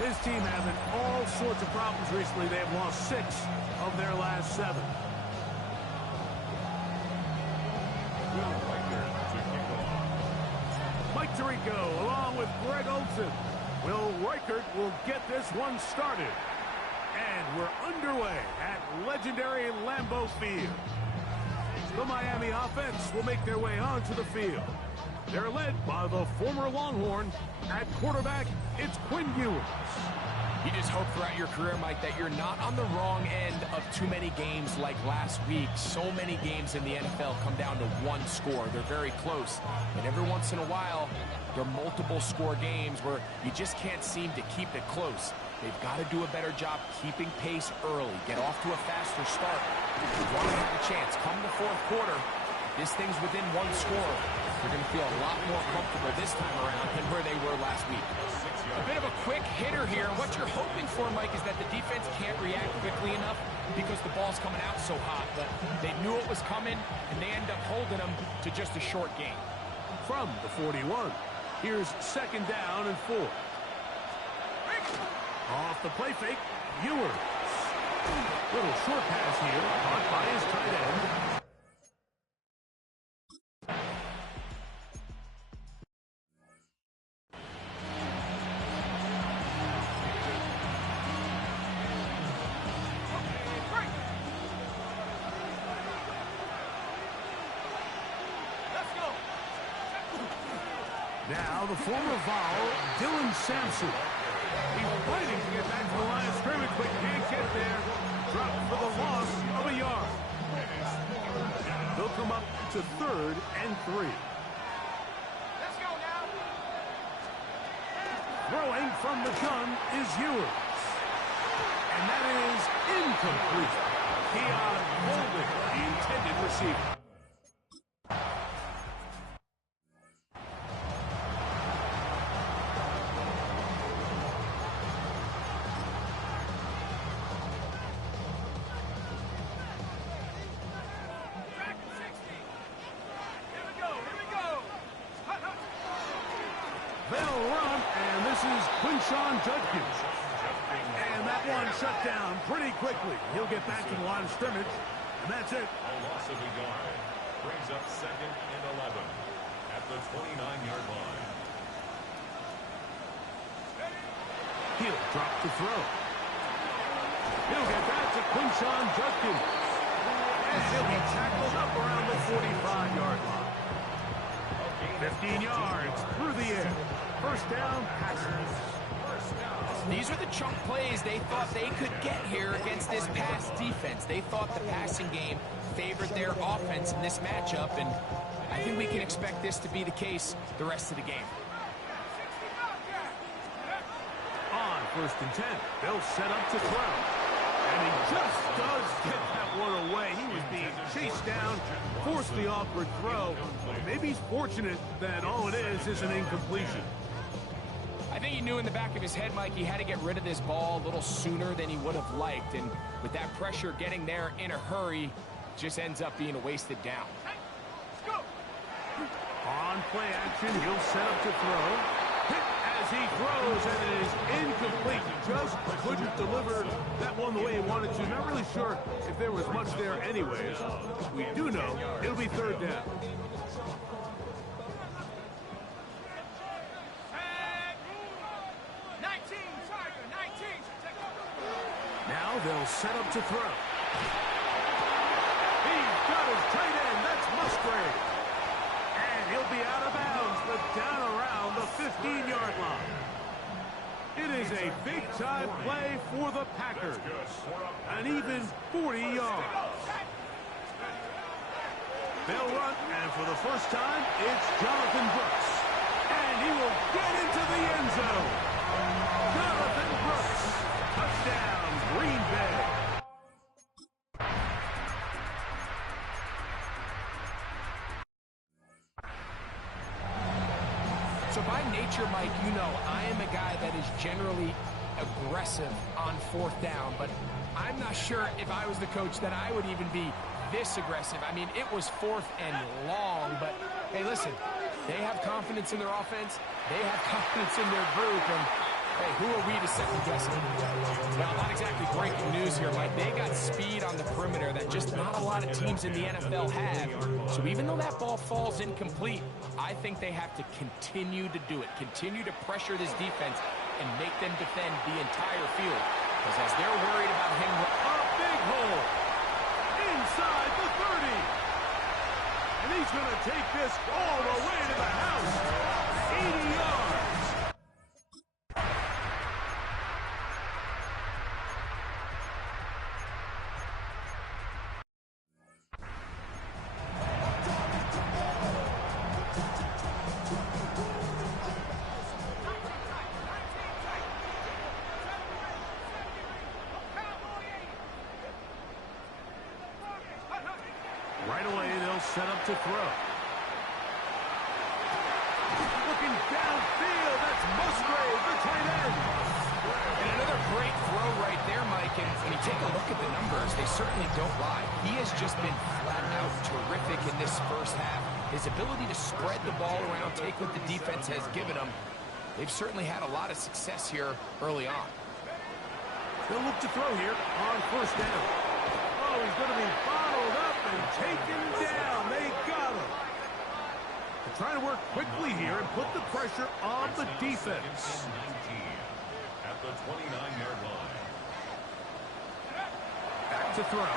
His team having all sorts of problems recently. They have lost 6 of their last 7. Mike Tirico along with Greg Olsen. Will Reichert will get this one started. And we're underway at legendary Lambeau Field. The Miami offense will make their way onto the field. They're led by the former Longhorn. At quarterback, it's Quinn Ewers. You just hope throughout your career, Mike, that you're not on the wrong end of too many games like last week. So many games in the NFL come down to one score. They're very close. And every once in a while, there are multiple score games where you just can't seem to keep it close. They've got to do a better job keeping pace early. Get off to a faster start. You want to have a chance. Come the fourth quarter, this thing's within one score. You're going to feel a lot more comfortable this time around than where they were last week. A bit of a quick hitter here. What you're hoping for, Mike, is that the defense can't react quickly enough because the ball's coming out so hot. But they knew it was coming, and they end up holding them to just a short game. From the 41, here's 2nd down and 4. Off the play fake, Ewers. Little short pass here, caught by his tight end. Now the former Vol, Dylan Sampson. He's fighting to get back to the line of scrimmage, but can't get there. Dropped for the loss of a yard. They'll come up to 3rd and 3. Let's go now. Throwing from the gun is Ewers. And that is incomplete. Keon Holden, the intended receiver. They'll run, and this is Quinshawn Judkins. And that one shut down pretty quickly. He'll get back to the line of scrimmage, and that's it. A loss of a yard brings up 2nd and 11 at the 29-yard line. He'll drop to throw. He'll get back to Quinshawn Judkins. And he'll be tackled up around the 45-yard line. 15 yards through the air. 1st down, passes. These are the chunk plays they thought they could get here against this pass defense. They thought the passing game favored their offense in this matchup, and I think we can expect this to be the case the rest of the game. On 1st and 10, they'll set up to throw. And he just does get that one away. He was being chased down, forced the awkward throw. Maybe he's fortunate that all it is an incompletion. I think he knew in the back of his head, Mike, he had to get rid of this ball a little sooner than he would have liked. And with that pressure getting there in a hurry, just ends up being a wasted down. On play action, he'll set up to throw. Hit as he throws, and it is incomplete. He just couldn't deliver that one the way he wanted to. Not really sure if there was much there anyways. We do know it'll be 3rd down. Now they'll set up to throw. He's got his tight end. That's Musgrave. And he'll be out of bounds, but down around the 15-yard line. It is a big-time play for the Packers. An even 40 yards. They'll run, and for the first time, it's Jonathan Brooks. And he will get into the end zone. Jonathan Brooks. Touchdown, Green Bay. So by nature, Mike, you know I am a guy that is generally aggressive on 4th down, but I'm not sure if I was the coach that I would even be this aggressive. I mean, it was 4th and long, but hey, listen, they have confidence in their offense. They have confidence in their group, and Hey, who are we to second guess it? Well, not exactly breaking news here, Mike. They got speed on the perimeter that just not a lot of teams in the NFL have. So even though that ball falls incomplete, I think they have to continue to do it. Continue to pressure this defense and make them defend the entire field. Because as they're worried about him... A big hole inside the 30. And he's going to take this all the way to the house. 80 yards. Right away, they'll set up to throw. Looking downfield, that's Musgrave, the tight end. And another great throw right there, Mike. And when you take a look at the numbers, they certainly don't lie. He has just been flat out terrific in this first half. His ability to spread the ball around, take what the defense has given him. They've certainly had a lot of success here early on. They'll look to throw here on first down. Oh, he's going to be bottled up and taken down. They got him. They're trying to work quickly here and put the pressure on the defense. 19 at the 29-yard line. Back to throw.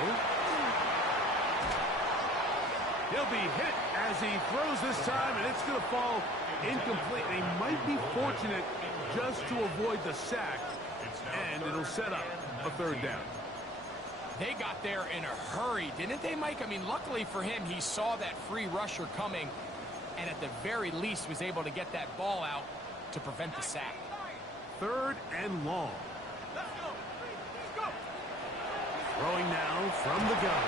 He'll be hit as he throws this time, and it's going to fall incomplete. They might be fortunate just to avoid the sack, and it'll set up a third down. They got there in a hurry, didn't they, Mike? I mean, luckily for him, he saw that free rusher coming, and at the very least was able to get that ball out to prevent the sack. Third and long. Throwing now from the gun.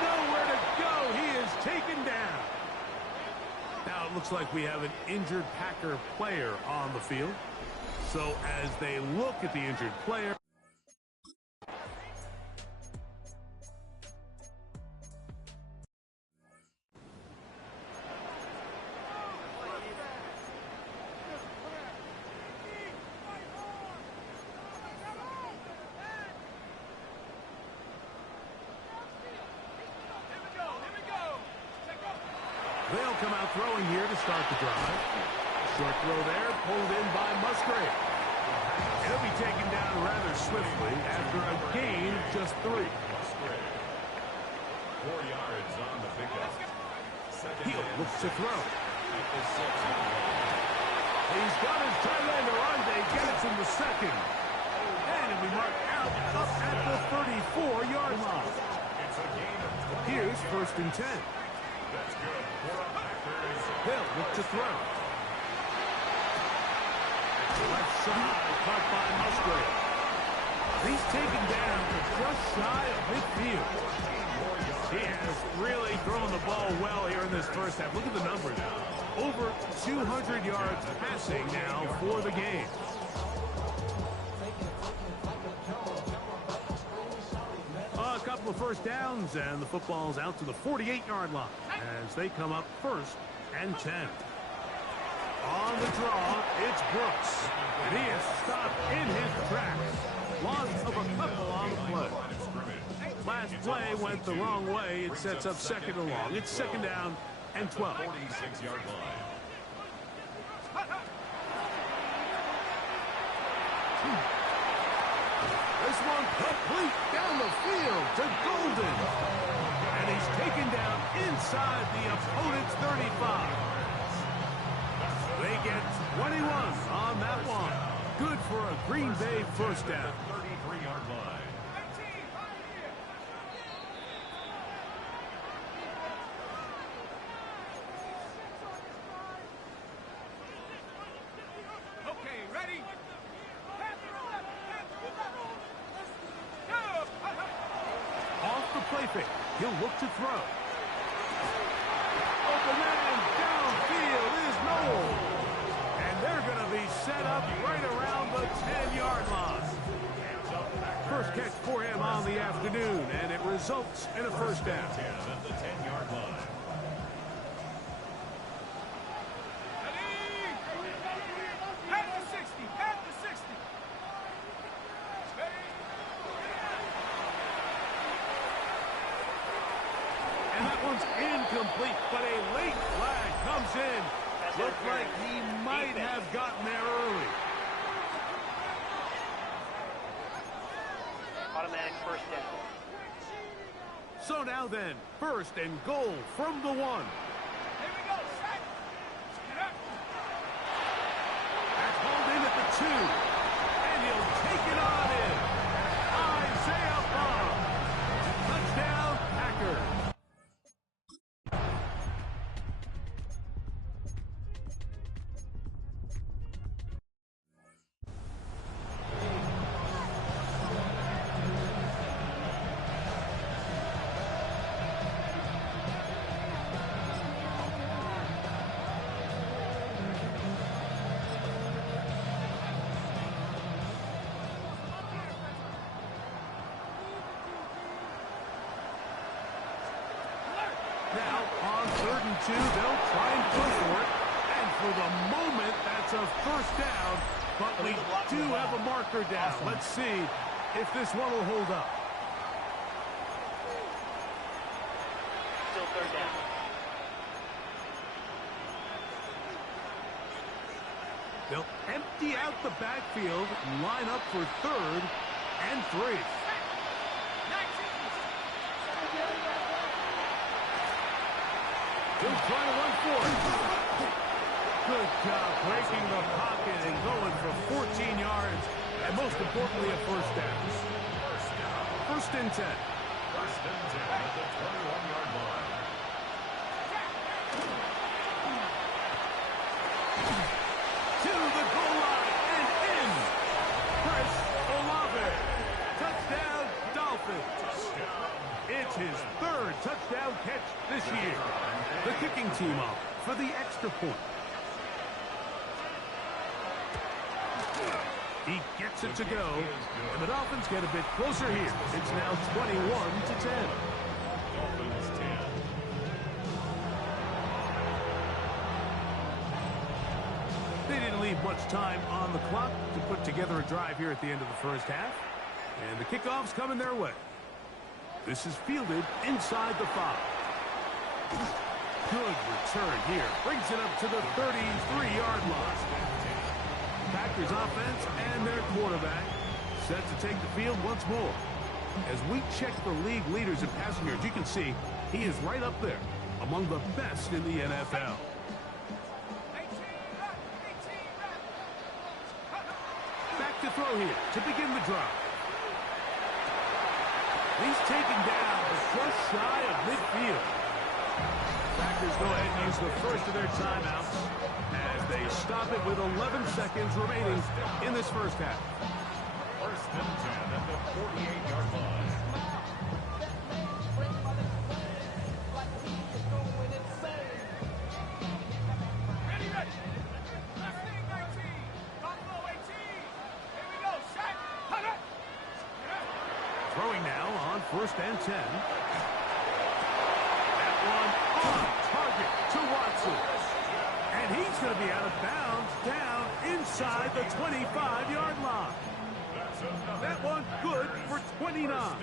Nowhere to go. He is taken down. Now it looks like we have an injured Packer player on the field. So as they look at the injured player, they'll come out throwing here to start the drive. Short throw there, pulled in by Musgrave. He'll be taken down rather swiftly after a gain of just 3. 4 yards on the pickup. He'll look to throw. At the 6-yard line. He's got his tight end Arande, gets in the second. And it'll be marked out up at the 34-yard line. It's a gain of 20. Here's first and 10. That's good for the Packers. They'll look to throw. Left side, caught by Musgrave. He's taken down to just shy of midfield. He has really thrown the ball well here in this first half. Look at the numbers. Over 200 yards passing now for the game. A couple of first downs, and the football's out to the 48-yard line as they come up first and 10. On the draw, it's Brooks. And he is stopped in his tracks. Loss of a couple on the play. Last play went the wrong way. It sets up second and long. It's second down and 12. 46-yard line. This one complete down the field to Golden. And he's taken down inside the opponent's 35. They get 21 on that one. Good for a Green Bay first down. 33-yard line. Okay, ready? Off the play fake. He'll look to throw. Open man downfield is Noel. And they're going to be set up right around the 10-yard line. First catch for him on the afternoon, and it results in a first down. At the 10-yard line. At the 60, at the 60. one's incomplete, but a late flag comes in. Looks like he might have gotten there early. Automatic first down. So now then, first and goal from the 1. Here we go, set. Get up. That's hauled in at the 2. And he'll take it on in. Isaiah Bond. Touchdown, Packers. Now, on 3rd and 2, they'll try and go for it. And for the moment, that's a first down. But we do have a marker down. Let's see if this one will hold up. Still third down. They'll empty out the backfield and line up for 3rd and 3. He'll try to run for it. Good job breaking the pocket and going for 14 yards. And most importantly, a first down. First and 10. First and 10 at the 21-yard line. To the goal line and in. Chris Olave. Touchdown, Dolphins. It's his 3rd touchdown catch this year. The kicking team off for the extra point. He gets it to go, and the Dolphins get a bit closer here. It's now 21-10. Dolphins 10. They didn't leave much time on the clock to put together a drive here at the end of the first half. And the kickoff's coming their way. This is fielded inside the 5. Good return here. Brings it up to the 33-yard line. Packers offense and their quarterback set to take the field once more. As we check the league leaders in passing yards, you can see he is right up there among the best in the NFL. Back to throw here to begin the drive. He's taken down just shy of midfield. Packers go ahead and use the first of their timeouts as they stop it with 11 seconds remaining in this first half. First and 10 at the 48-yard line. Ready, ready. Left wing 19. Buffalo 18. Here we go, set. Hunter. Throwing now on first and 10. That one on target to Watson. And he's going to be out of bounds down inside the 25-yard line. That one good for 29.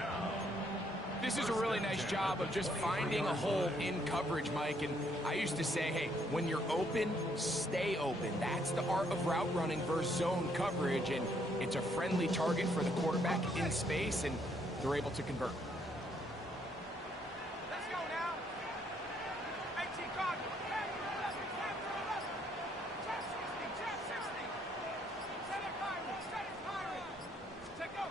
This is a really nice job of just finding a hole in coverage, Mike. And I used to say, hey, when you're open, stay open. That's the art of route running versus zone coverage. And it's a friendly target for the quarterback in space, and they're able to convert. Let's go now. 18 Cardinals. Jeff 60. Set it firing. Take go.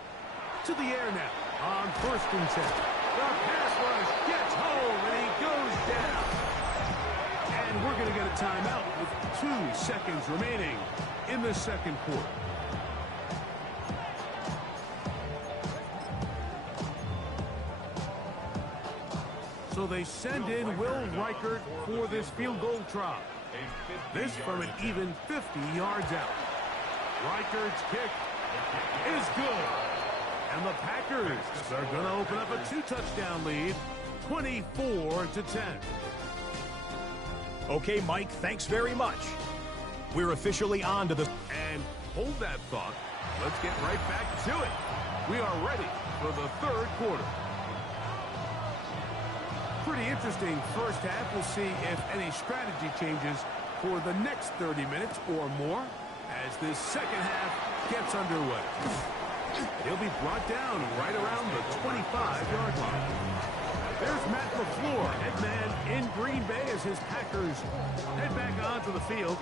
To the air now on first and 10. The pass rush gets home, and he goes down. And we're going to get a timeout with 2 seconds remaining in the second quarter. So they send in Will Reichert for this field goal try. This from an even 50 yards out. Reichert's kick is good. And the Packers are going to open up a 2-touchdown lead, 24-10. Okay, Mike, thanks very much. We're officially on to the... And hold that thought. Let's get right back to it. We are ready for the third quarter. pretty interesting first half. We'll see if any strategy changes for the next 30 minutes or more as this second half gets underway. He'll be brought down right around the 25-yard line. There's Matt LaFleur, head man in Green Bay as his Packers head back onto the field.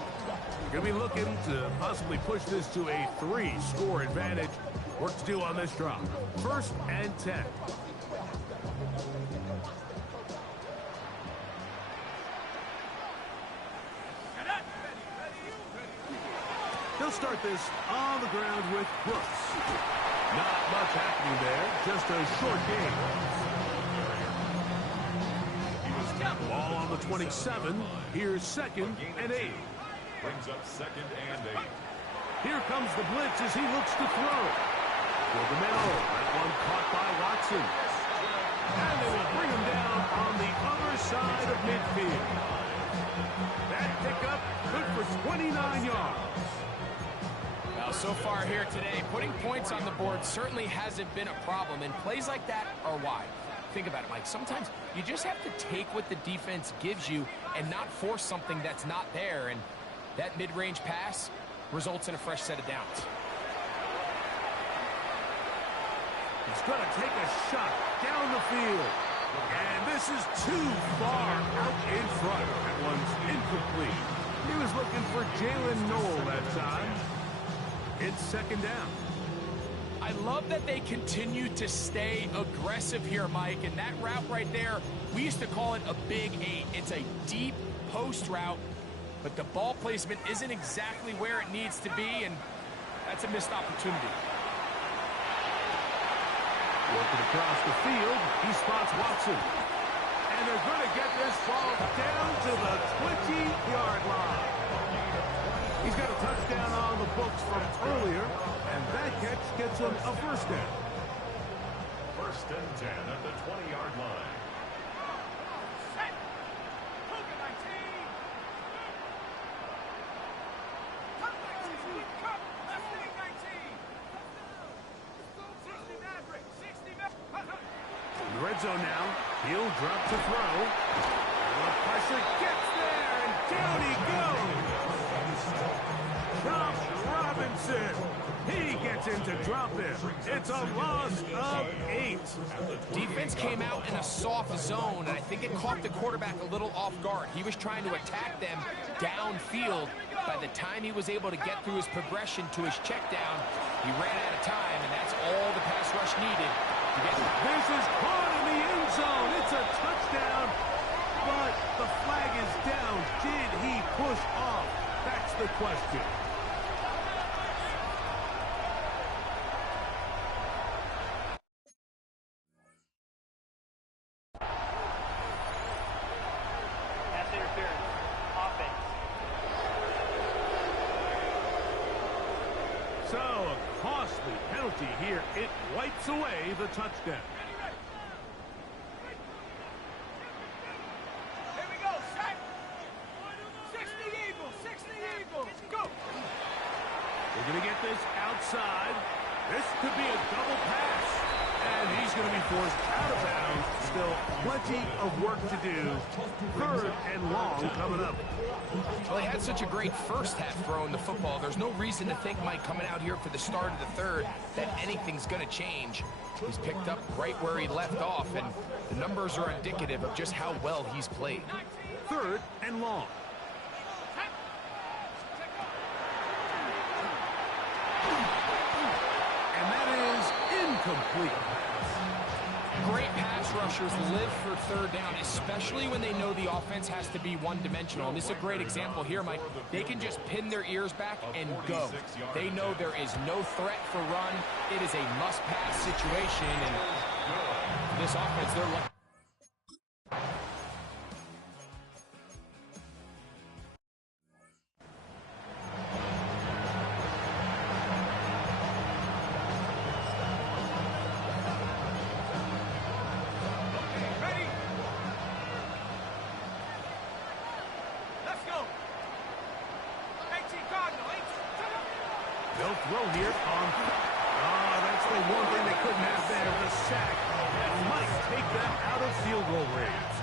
Going to be looking to possibly push this to a 3-score advantage. Work to do on this drop. 1st and 10. He'll start this on the ground with Brooks. Not much happening there, just a short game. Ball on the 27. Here's 2nd and 8. Brings up 2nd and 8. Here comes the blitz as he looks to throw. For the middle, that one caught by Watson. And they will bring him down on the other side of midfield. That pickup good for 29 yards. Now, so far here today, putting points on the board certainly hasn't been a problem, and plays like that are why. Think about it, Mike. Sometimes you just have to take what the defense gives you and not force something that's not there, and that mid-range pass results in a fresh set of downs. He's going to take a shot down the field. And this is too far out in front. That one's incomplete. He was looking for Jalen Noel that time. It's 2nd down. I love that they continue to stay aggressive here, Mike, and that route right there, we used to call it a big 8. It's a deep post route, but the ball placement isn't exactly where it needs to be, and that's a missed opportunity. Working across the field, he spots Watson. And they're going to get this ball down to the 20-yard line. He's got a touchdown on the books from earlier, and that catch gets him a 1st down. 1st and 10 at the 20-yard line. Set. Cougar 19. Come 19. Come. Last thing 19. 60 Maverick. 60 Maverick. In the red zone now, he'll drop to throw. And the pressure gets there, and down he goes. Tom Robinson. He gets into drop in. It's a loss of 8. Defense came out in a soft zone, and I think it caught the quarterback a little off guard. He was trying to attack them downfield. By the time he was able to get through his progression to his check down, he ran out of time, and that's all the pass rush needed to get him. This is caught in the end zone. It's a touchdown, but the flag is down. Did he push off? That's the question. So, a costly penalty here. It wipes away the touchdown. Here we go. Set. 60 Eagles. 60 Eagles. Go. They're going to get this outside. This could be a double pass. And he's going to be forced out of bounds. Still plenty of work to do. 3rd and long coming up. Well, he had such a great first half throwing the football. There's no reason to think, Mike, coming out here for the start of the 3rd, that anything's going to change. He's picked up right where he left off, and the numbers are indicative of just how well he's played. 3rd and long. And that is incomplete. Great pass rushers live for 3rd down, especially when they know the offense has to be one-dimensional. And this is a great example here, Mike. They can just pin their ears back and go. They know there is no threat for run. It is a must-pass situation, and this offense, they're lucky. They'll throw here on... that's the one thing they couldn't have there, the sack. That might take them out of field goal range.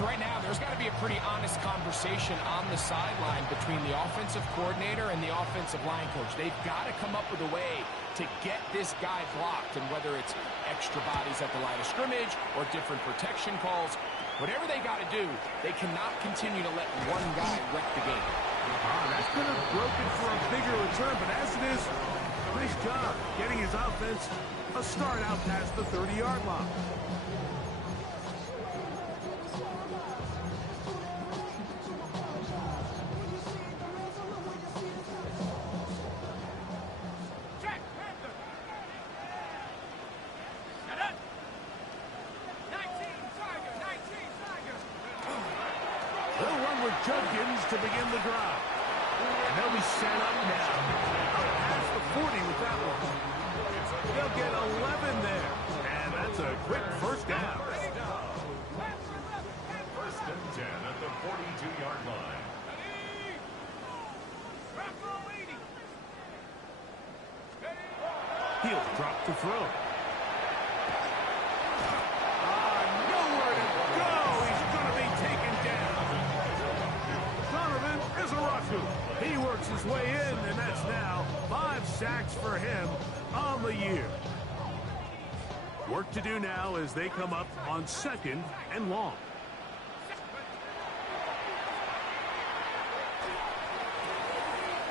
So right now, there's got to be a pretty honest conversation on the sideline between the offensive coordinator and the offensive line coach. They've got to come up with a way to get this guy blocked, and whether it's extra bodies at the line of scrimmage or different protection calls, whatever they got to do, they cannot continue to let one guy wreck the game. That could have broken for a bigger return, but as it is, nice job getting his offense a start out past the 30-yard line. Junkins to begin the drive. And they'll be set up now. Up past the 40 with that one. They'll get 11 there. And that's a quick first down. First and 10 at the 42-yard line. He'll drop to throw. He works his way in, and that's now 5 sacks for him on the year. Work to do now as they come up on 2nd and long.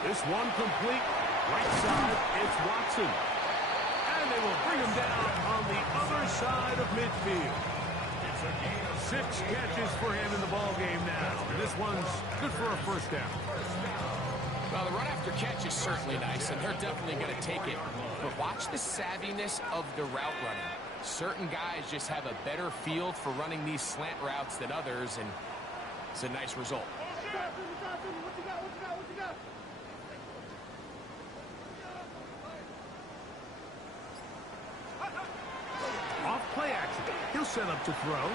This one complete. Right side, it's Watson. And they will bring him down on the other side of midfield. 6 catches for him in the ball game now. And this one's good for a first down. Well, the run after catch is certainly nice, and they're definitely going to take it. But watch the savviness of the route running. Certain guys just have a better field for running these slant routes than others, and it's a nice result. Off play action. He'll set up to throw.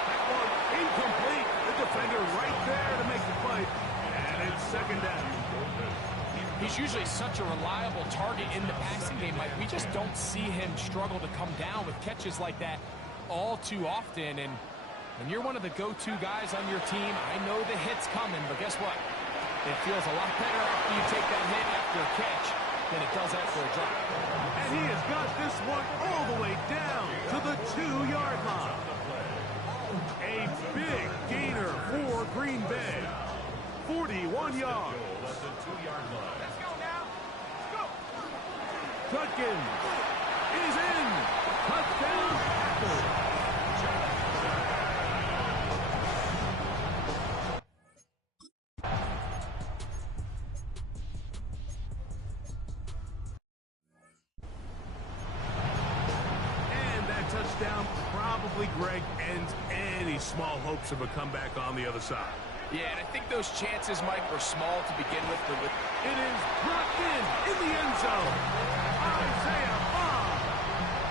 That one incomplete. The defender right there to make the play. And it's 2nd down. He's usually such a reliable target in the passing game. Like, we just don't see him struggle to come down with catches like that all too often. And when you're one of the go-to guys on your team, I know the hit's coming, but guess what? It feels a lot better after you take that hit after a catch than it does after a drop. And he has got this one all the way down to the 2-yard line. A big gainer for Green Bay. 41 yards. Let's go now. Let's go. Junkins is in. Touchdown, Packers. Touchdown probably, Greg, ends any small hopes of a comeback on the other side. Yeah, and I think those chances, Mike, were small to begin with. But it is brought in the end zone. Isaiah Bond.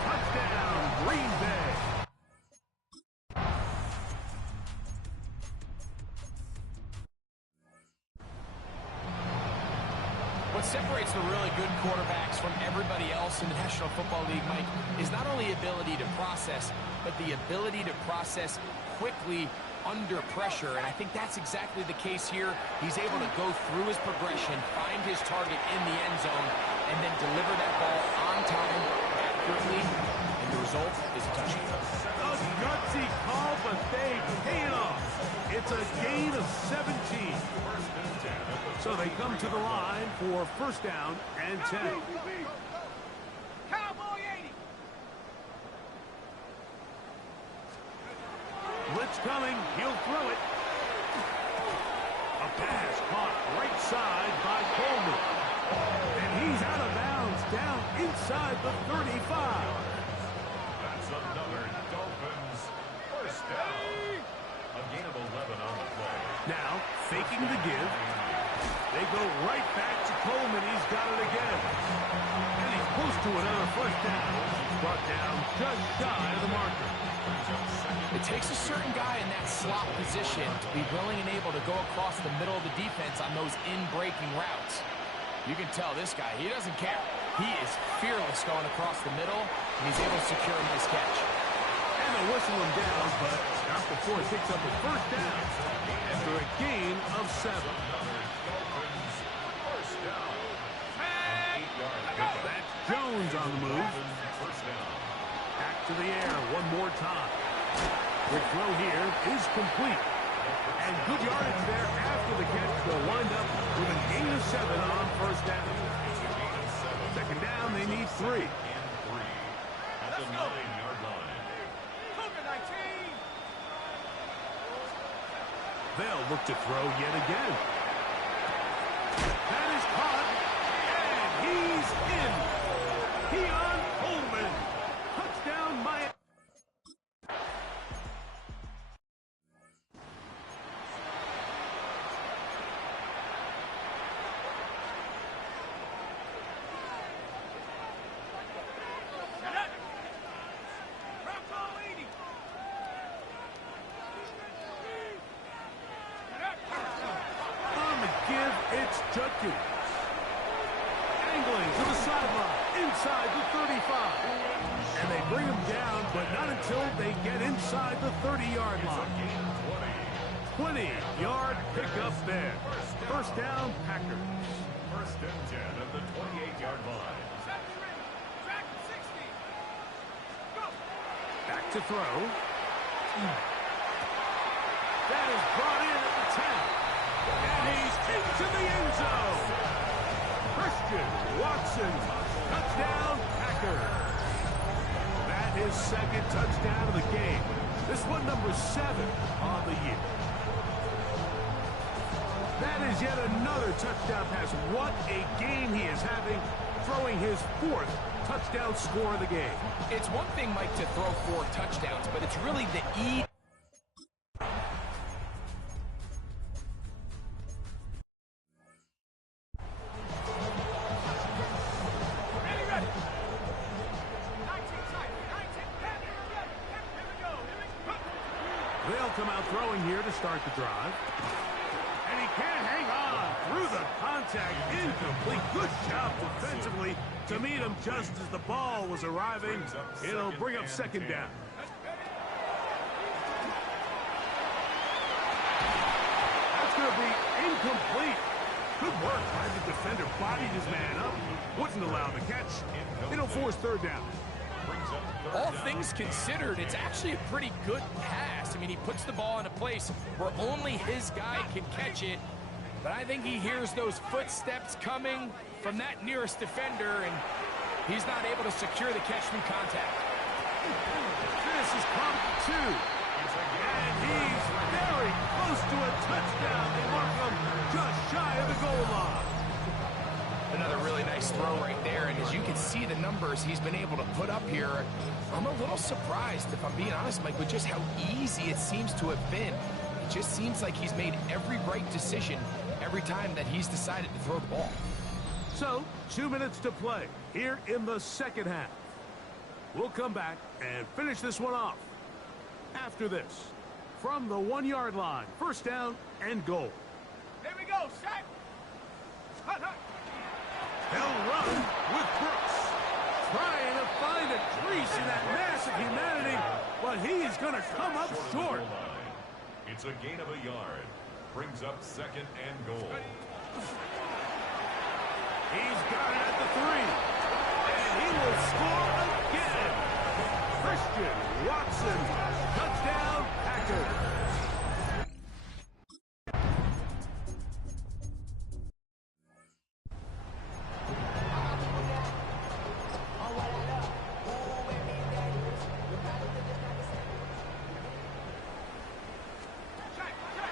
Touchdown, Green Bay. What separates the really good quarterbacks from everybody else in the National Football League, Mike, is not only ability to process, but the ability to process quickly under pressure. And I think that's exactly the case here. He's able to go through his progression, find his target in the end zone, and then deliver that ball on time, accurately, and the result is a touchdown. A gutsy call, but they pay it off. It's a gain of 17. So they come to the line for first down and 10. Cowboy 80. Blitz coming. He'll throw it. A pass caught right side by Coleman. And he's out of bounds down inside the 35. That's another Dolphins first down. A gain of 11 on the play. Now, faking the give. They go right back to Coleman. He's got it again. And he's close to another first down. Brought down just shy of the marker. It takes a certain guy in that slot position to be willing and able to go across the middle of the defense on those in-breaking routes. You can tell this guy, he doesn't care. He is fearless going across the middle, and he's able to secure a nice catch. And And they'll whistle him down, but not before he picks up a first down after a gain of 7. That's Jones on the move. Back to the air one more time. Quick throw here is complete. And good yardage there after the catch. They'll wind up with a gain of 7 on first down. Second down, they need 3. At the 9-yard line. Cougar 19. They'll look to throw yet again. That is caught, and he's in. Keon Coleman. Touchdown, Miami. Judkins. Angling to the sideline, inside the 35. And they bring him down, but not until they get inside the 30-yard line. 20-yard pickup there. First down, Packers. First and 10 at the 28-yard line. Back to throw. That is brought in at the 10. And he's into the end zone. Christian Watson, touchdown, Packers. That is second touchdown of the game. This one number 7 on the year. That is yet another touchdown pass. What a game he is having, throwing his 4th touchdown score of the game. It's one thing, Mike, to throw 4 touchdowns, but it's really the They'll come out throwing here to start the drive. And he can't hang on through the contact. Incomplete. Good job defensively to meet him just as the ball was arriving. It'll bring up second down. That's going to be incomplete. Good work by the defender. Bodied his man up. Wouldn't allow the catch. It'll force third down. All things considered, it's actually a pretty good pass. I mean, he puts the ball in a place where only his guy can catch it. But I think he hears those footsteps coming from that nearest defender, and he's not able to secure the catch through contact. This is caught 2. And he's very close to a touchdown. They mark him just shy of the goal line. Another really nice throw right there, and as you can see the numbers he's been able to put up here, I'm a little surprised, if I'm being honest, Mike, with just how easy it seems to have been. It just seems like he's made every right decision every time that he's decided to throw the ball. So, 2 minutes to play here in the second half. We'll come back and finish this one off after this. From the 1-yard line, first down and goal. Here we go, set. Hut, hut. They'll run with Brooks. Trying to find a crease in that mass of humanity, but he is going to come up short. It's a gain of a yard. Brings up second and goal. He's got it at the 3. And he will score again. Christian Watson. Touchdown, Packers.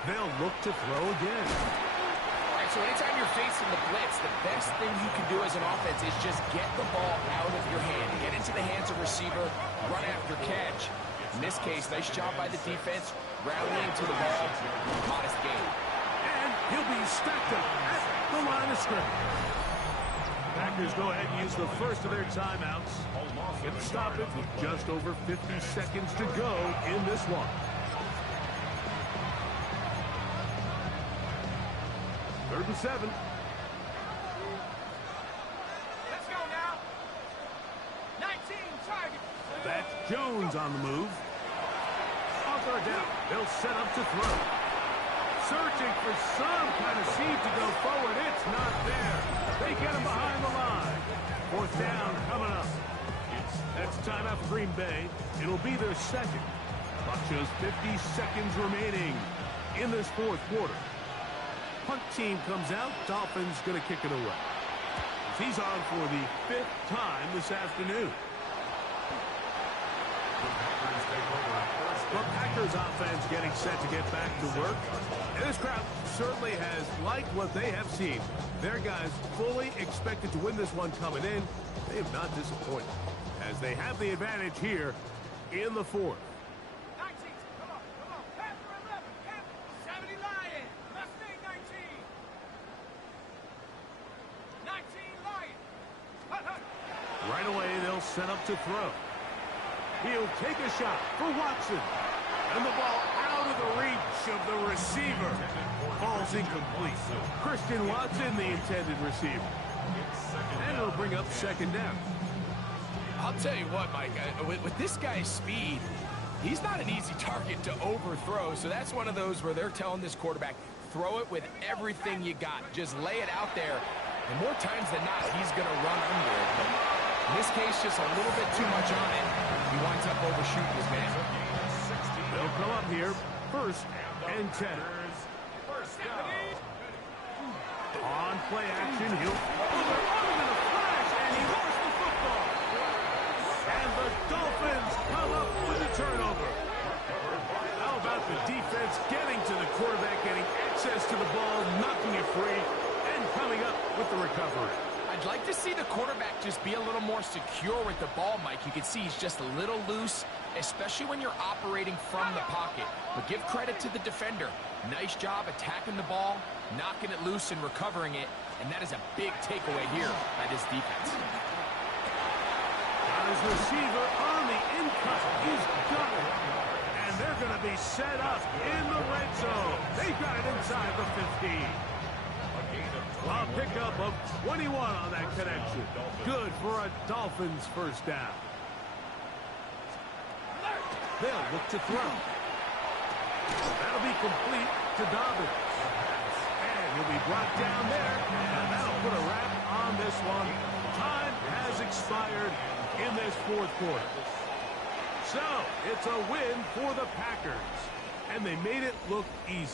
They'll look to throw again. All right, so anytime you're facing the blitz, the best thing you can do as an offense is just get the ball out of your hand. Get into the hands of receiver, run after catch. In this case, nice job by the defense, rallying to the ball, modest gain. And he'll be stacked up at the line of scrimmage. Packers go ahead and use the first of their timeouts. Get the stoppage with just over 50 seconds to go in this one. 3rd and 7. Let's go now. 19 target. That's Jones on the move. third down. They'll set up to throw. Searching for some kind of seed to go forward. It's not there. They get him behind the line. Fourth down coming up. That's timeout for Green Bay. It'll be their second. Clock shows 50 seconds remaining in this fourth quarter. Punt team comes out. Dolphins going to kick it away. He's on for the fifth time this afternoon. The Packers offense getting set to get back to work. And this crowd certainly has liked what they have seen. Their guys fully expected to win this one coming in. They have not disappointed, as they have the advantage here in the fourth. 19, come on, Panther 11, Panther 70 Lion, Mustang 19. 19 Lion. Hut, hut. Right away, they'll set up to throw. He'll take a shot for Watson. And the ball out of the reach of the receiver. Falls incomplete. Christian Watson, the intended receiver. And it'll bring up second down. I'll tell you what, Mike, with this guy's speed, he's not an easy target to overthrow. So that's one of those where they're telling this quarterback, throw it with everything you got. Just lay it out there. And more times than not, he's going to run under it. But in this case, just a little bit too much on it. He winds up overshooting his man. They'll come up here, first and 10. On play action, he'll on him in a flash, and he lost the football. And the Dolphins come up with a turnover. How about the defense getting to the quarterback, getting access to the ball, knocking it free, and coming up with the recovery. I'd like to see the quarterback just be a little more secure with the ball, Mike. You can see he's just a little loose, especially when you're operating from the pocket. But give credit to the defender. Nice job attacking the ball, knocking it loose and recovering it. And that is a big takeaway here by this defense. Got his receiver on the in-cut. He's got it. And they're going to be set up in the red zone. They've got it inside the 15. A pickup of 21 on that connection. Good for a Dolphins first down. They'll look to throw. That'll be complete to Dobbins. And he'll be brought down there. And that'll put a wrap on this one. Time has expired in this fourth quarter. So, it's a win for the Packers. And they made it look easy.